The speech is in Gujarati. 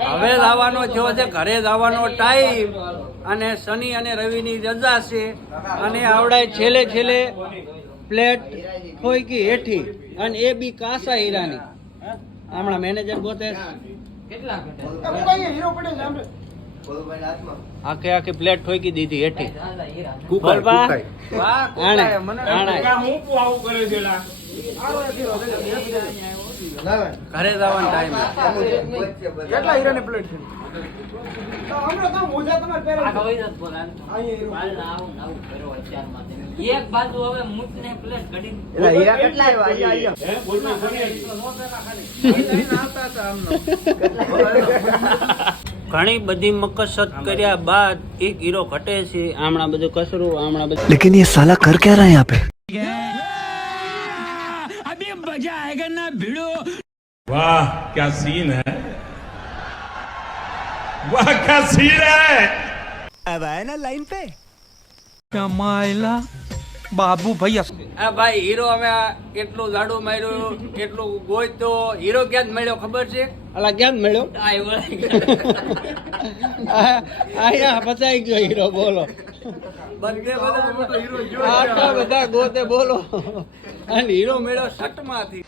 હવે જવાનો થયો છે, ઘરે જવાનો ટાઈમ અને શનિ અને રવિની રજા છે અને આવડાય છેલ્લે છેલ્લે પ્લેટ ઠોકી હેઠી અને એ બી કાસા હીરાની. હમણાં મેનેજર ગોતે આખે આખી પ્લેટ ઠોકી દીધી હેઠી. ઘરે જવાનો ટાઈમ. કેટલા હીરાની પ્લેટ છે? એક બાજુ હવે મૂક ને પ્લેટ ઘડી હીરા કેટલા આવ્યા? ઘણી બધી મકસદ કર્યા બાદ એક હીરો ઘટે છે. હમણાં બધું કસરું, હમણાં બધું. लेकिन ये साला कर क्या रहा है यहाँ पे? अभी मजा आएगा ना भिड़ो। वाह क्या सीन है, वाह क्या सीन है। अब आए ना लाइन पे? कमाइला बाबू भैया આ ભાઈ હીરો અમે કેટલું જાડું માર્યું, કેટલું ગોઈતો હીરો ક્યાં જ મળ્યો ખબર છે? અલા ક્યાં જ મળ્યો? આયા ફસાઈ ગયો હીરો. બોલો આટલા બધા ગોતે બોલો અને હીરો મળ્યો સટમાંથી.